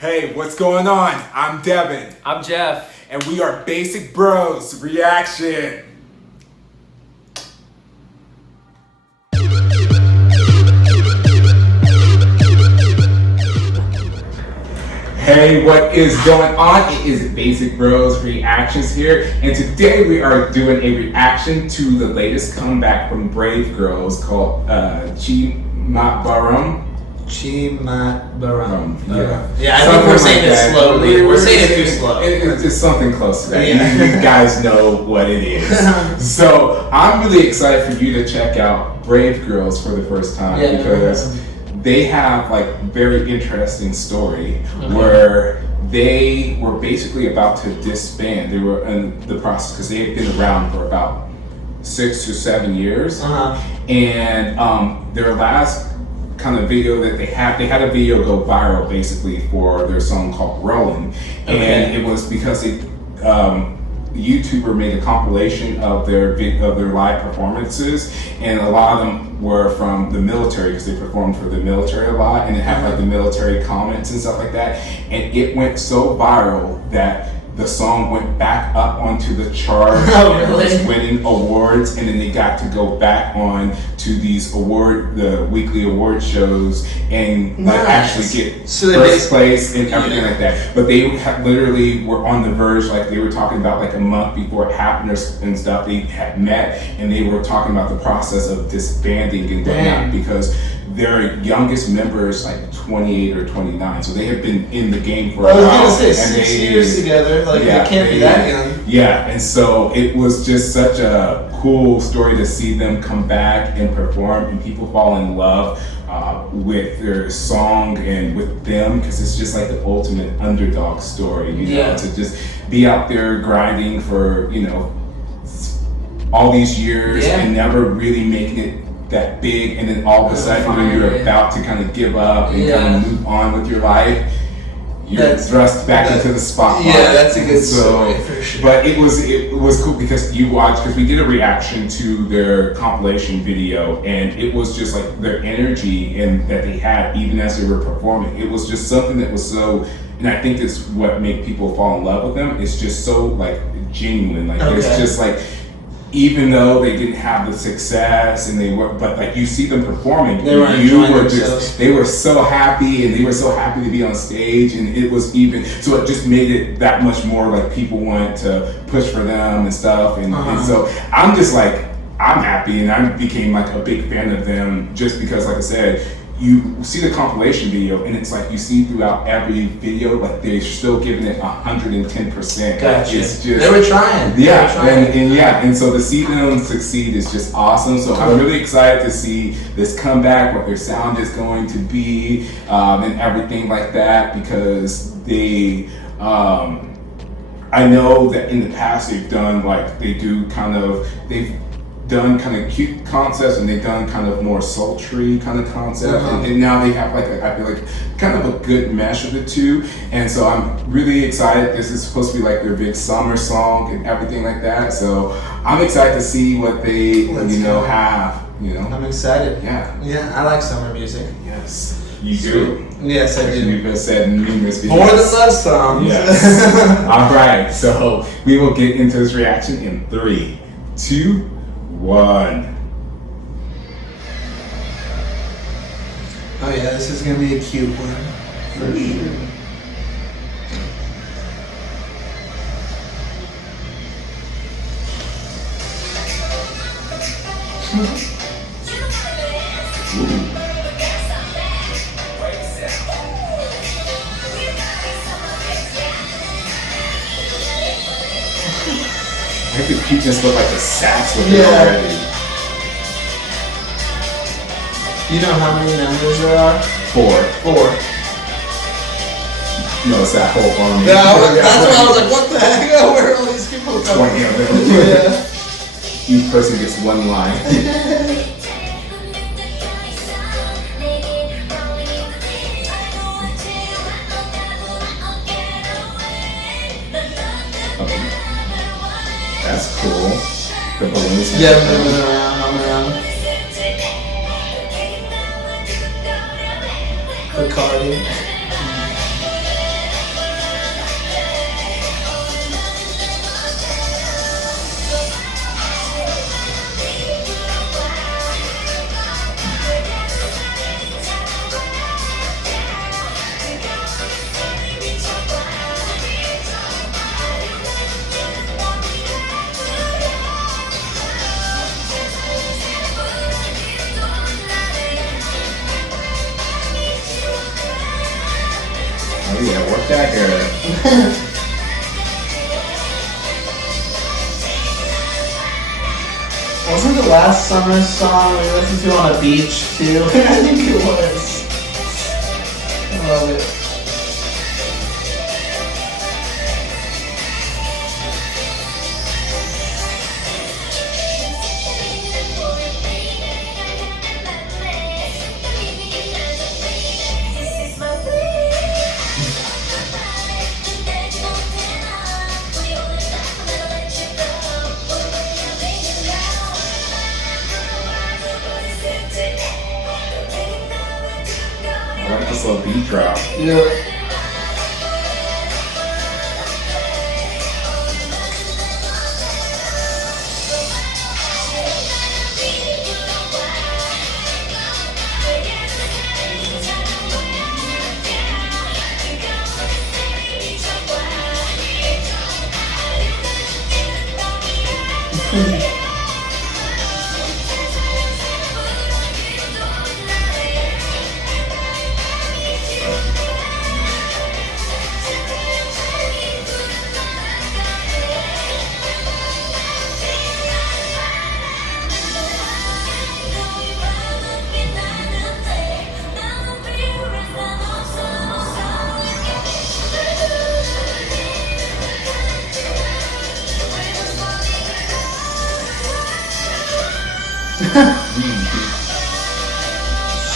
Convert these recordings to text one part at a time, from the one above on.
Hey, what's going on? I'm Devin, I'm Jeff. and we are Basic Bros Reaction. Hey, what is going on? It is Basic Bros Reactions here, and today we are doing a reaction to the latest comeback from Brave Girls called Chimamanda. Chimamanda. Yeah, I think we're saying it slowly. We're saying it too slow. It's just something close to that. Yeah. You guys know what it is. So I'm really excited for you to check out Brave Girls for the first time because they have like very interesting story where they were basically about to disband. They were in the process because they had been around for about 6 to 7 years, and their last kind of video that they had a video go viral basically for their song called Rollin', and it was because a YouTuber made a compilation of their live performances, and a lot of them were from the military because they performed for the military a lot, and it had like the military comments and stuff like that, and it went so viral that the song went back up onto the charts and was winning awards, and then they got to go back on to these the weekly award shows and like actually get first place and everything like that. But they literally were on the verge, like they were talking about like a month before it happened and stuff. They had met and they were talking about the process of disbanding and whatnot because their youngest member is like 28 or 29, so they have been in the game for a while. I was gonna say 6 years together, like they can't be that young. Yeah, and so it was just such a cool story to see them come back and perform, and people fall in love with their song and with them because it's just like the ultimate underdog story, you know, to just be out there grinding for all these years and never really making it that big, and then all of a sudden when you're about to kind of give up and kind of move on with your life, you're thrust back into the spotlight. Yeah, that's a good story for sure. But it was cool because we did a reaction to their compilation video, and it was just like their energy and that they had even as they were performing. It was just something that was so, and I think that's what made people fall in love with them. It's just so like genuine. Like it's just like, even though they didn't have the success and but like you see them performing, they were so happy, and they were so happy to be on stage, and it was so it just made it that much more like people wanted to push for them and stuff, and so I'm just like, I'm happy, and I became like a big fan of them just because, like I said, you see the compilation video, and it's like you see throughout every video, like they're still giving it 110%. Gotcha. It's just, they were trying. And so to see them succeed is just awesome. So I'm really excited to see this comeback, what their sound is going to be, and everything like that, because they. I know that in the past they've done kind of cute concepts, and they've done kind of more sultry kind of concepts, and now they have I feel like kind of a good mesh of the two, and so I'm really excited. This is supposed to be like their big summer song and everything like that, so I'm excited to see what they have. I'm excited. Yeah, I like summer music. Yes, you do. Yes, I do. You've said numerous videos. More than love songs. Yes. All right, so we will get into this reaction in 3, 2, 1. Oh yeah, this is gonna be a cute one for sure. I think the cuteness look like the sax with it already. You know how many members there are? 4. 4. No, it's that whole army. That's why I was like, what the heck? Where are all these people coming 20 of them. Each person gets one line. That's cool. The balloons. moving around. Bacardi. Oh yeah, work that hair. Wasn't the last summer song we listened to on a beach too? I think it was. I love it. I like this little beat drop. Yeah.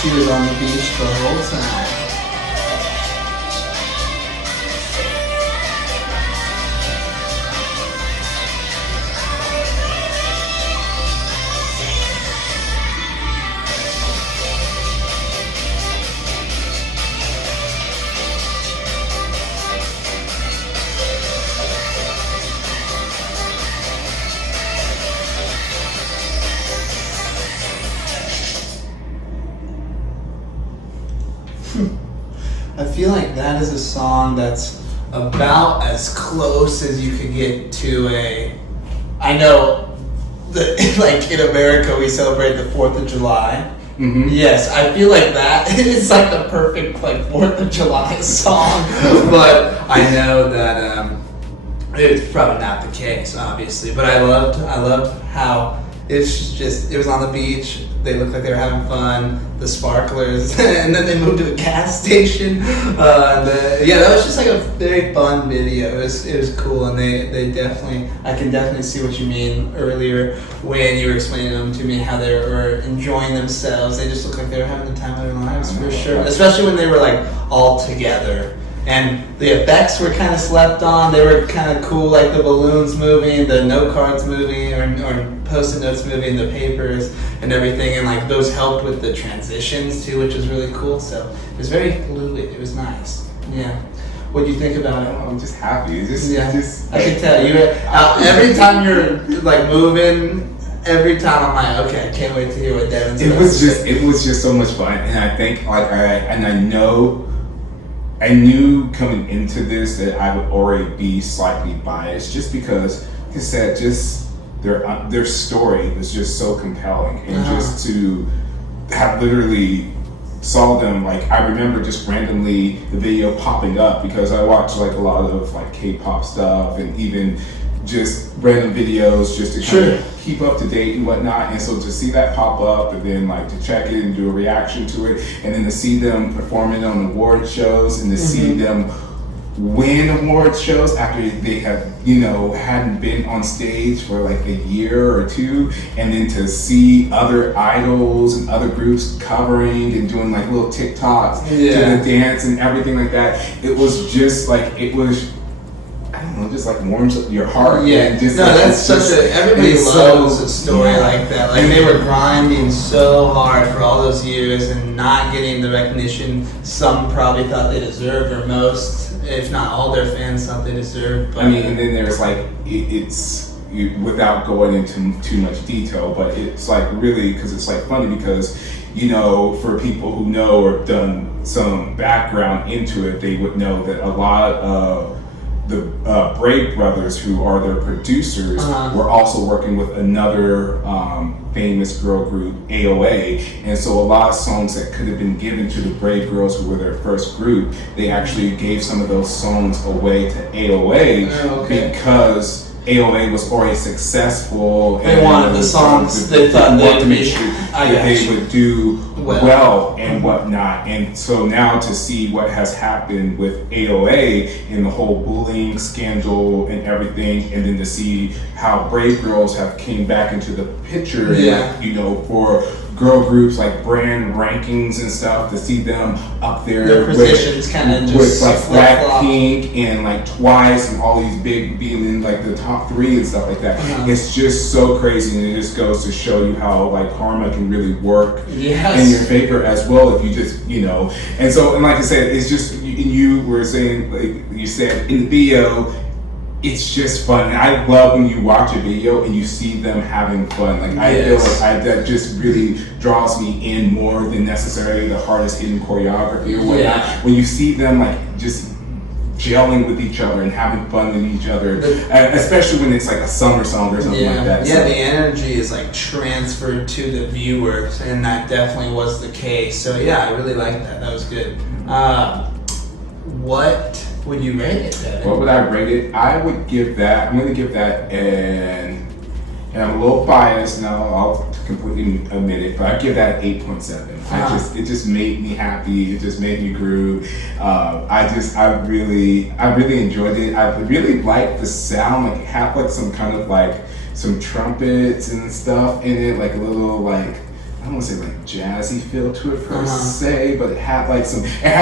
She was on the beach the whole time. I feel like that is a song that's about as close as you could get to a. I know that, like in America, we celebrate the 4th of July. Mm-hmm. Yes, I feel like that is like the perfect like 4th of July song. But I know that it's probably not the case, obviously. But I loved how it was on the beach. They looked like they were having fun. The sparklers, and then they moved to a gas station. That was just like a very fun video. It was cool, and they definitely, I can definitely see what you mean earlier when you were explaining them to me how they were enjoying themselves. They just looked like they were having the time of their lives for sure. Especially when they were like all together. And the effects were kind of slept on. They were kind of cool, like the balloons moving, the note cards moving, or post-it notes moving, the papers and everything. And like those helped with the transitions too, which was really cool. So it was very fluid. It was nice. Yeah. What do you think about it? I'm just happy. I can tell you. Every time you're like moving, every time I'm like, okay, I can't wait to hear what Devin's about. It was just so much fun, and I think I knew coming into this that I would already be slightly biased, just because, like I said, just their story was just so compelling, and just to have literally saw them, like I remember just randomly the video popping up because I watch like a lot of like K-pop stuff and even just random videos just to kind of keep up to date and whatnot. And so to see that pop up and then like to check it and do a reaction to it, and then to see them performing on award shows and to see them win award shows after they have, hadn't been on stage for like a year or two, and then to see other idols and other groups covering and doing like little TikToks to the dance and everything like that. It was just like, just like warms up your heart. Yeah, and just, everybody loves a story like that. Like they were grinding so hard for all those years and not getting the recognition some probably thought they deserved, or most, if not all their fans thought they deserved. But, and then there's like, without going into too much detail, but it's like really, because it's like funny because, for people who know or have done some background into it, they would know that a lot of Brave Brothers, who are their producers, were also working with another famous girl group, AOA. And so a lot of songs that could have been given to the Brave Girls, who were their first group, they actually gave some of those songs away to AOA because AOA was already successful. They wanted the songs they thought they they'd make sure that they would do well and whatnot. And so now to see what has happened with AOA in the whole bullying scandal and everything, and then to see how Brave Girls have came back into the picture, like, you know, for girl groups like brand rankings and stuff, to see them up there their positions kind of just with like Blackpink and like Twice and all these big being in like the top 3 and stuff like that. It's just so crazy, and it just goes to show you how like karma can really work in your favor as well if you just, you know. And so, and like I said, it's just you were saying, like you said in the video, it's just fun. And I love when you watch a video and you see them having fun. Like I feel like that just really draws me in more than necessarily the hardest hidden choreography or whatnot. When you see them like just gelling with each other and having fun with each other, especially when it's like a summer song or something like that. Yeah, the energy is like transferred to the viewers, and that definitely was the case. So yeah, I really liked that. That was good. What would you rate it, Devin? What would I rate it? I would give that, I'm going to give that and I'm a little biased now, I'll completely admit it, but I give that 8.7. It just made me happy, it just made me groove. I really enjoyed it. I really liked the sound, like it had like some kind of like some trumpets and stuff in it, like a little like, I don't want to say like jazzy feel to it per se, but it had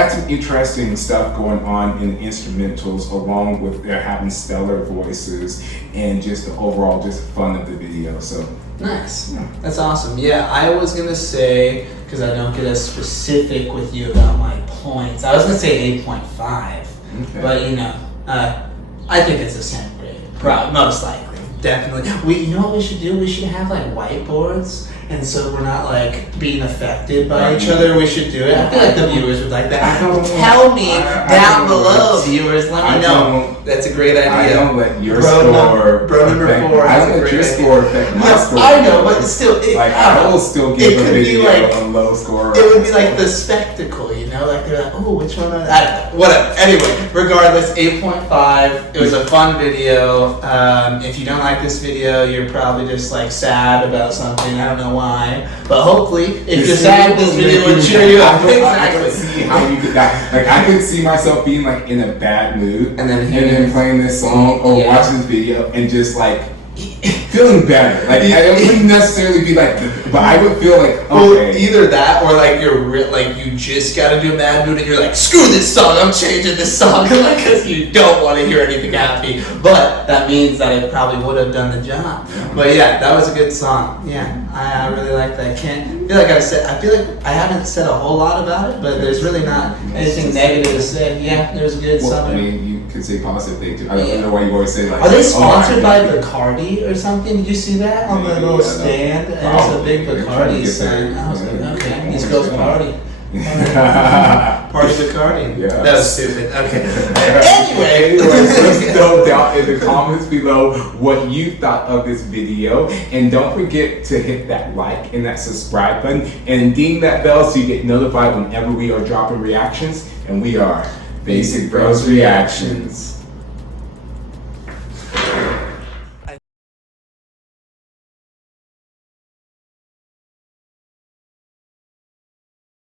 some interesting stuff going on in the instrumentals, along with their having stellar voices and just the overall just fun of the video. So nice, that's awesome. Yeah, I was gonna say, because I don't get as specific with you about my points, I was gonna say 8.5, but you know, I think it's the same grade, most likely, definitely. You know what we should do? We should have like whiteboards. And so we're not like being affected by each other. We should do it. I feel like the viewers would like that. Tell me down below, viewers. Let me know. That's a great idea. I don't let your score. Bro number 4. I don't let your score affect my score. I know, but still, I will still give a video a low score. It would be like the spectacle, you know, like they're like, oh, which one? I don't know. Whatever. Anyway, regardless, 8.5. It was a fun video. If you don't like this video, you're probably just like sad about something. I don't know why, but hopefully, if you're sad, this video would cheer you up. I could see how you did that. Like I could see myself being like in a bad mood, and then playing this song or watching this video and just like feeling better. Like I wouldn't necessarily be like, but I would feel like either that or like you just got to do a bad mood and you're like, screw this song, I'm changing this song, like because you don't want to hear anything happy. But that means that it probably would have done the job. But yeah, that was a good song. Yeah, I really like that. I feel like I haven't said a whole lot about it, but there's really not anything negative to say. Yeah, there's a good song. I mean, you could say positive things too. I don't know why you always say like. Are they sponsored by Bacardi or something? Did you see that on the little stand? And it's a big Bacardi sign. I was like, okay, these girls party. Party Bacardi. Yeah. That was stupid. Okay. Anyway, let know down in the comments below what you thought of this video, and don't forget to hit that like and that subscribe button, and ding that bell so you get notified whenever we are dropping reactions. And we are Basic Bros Reactions.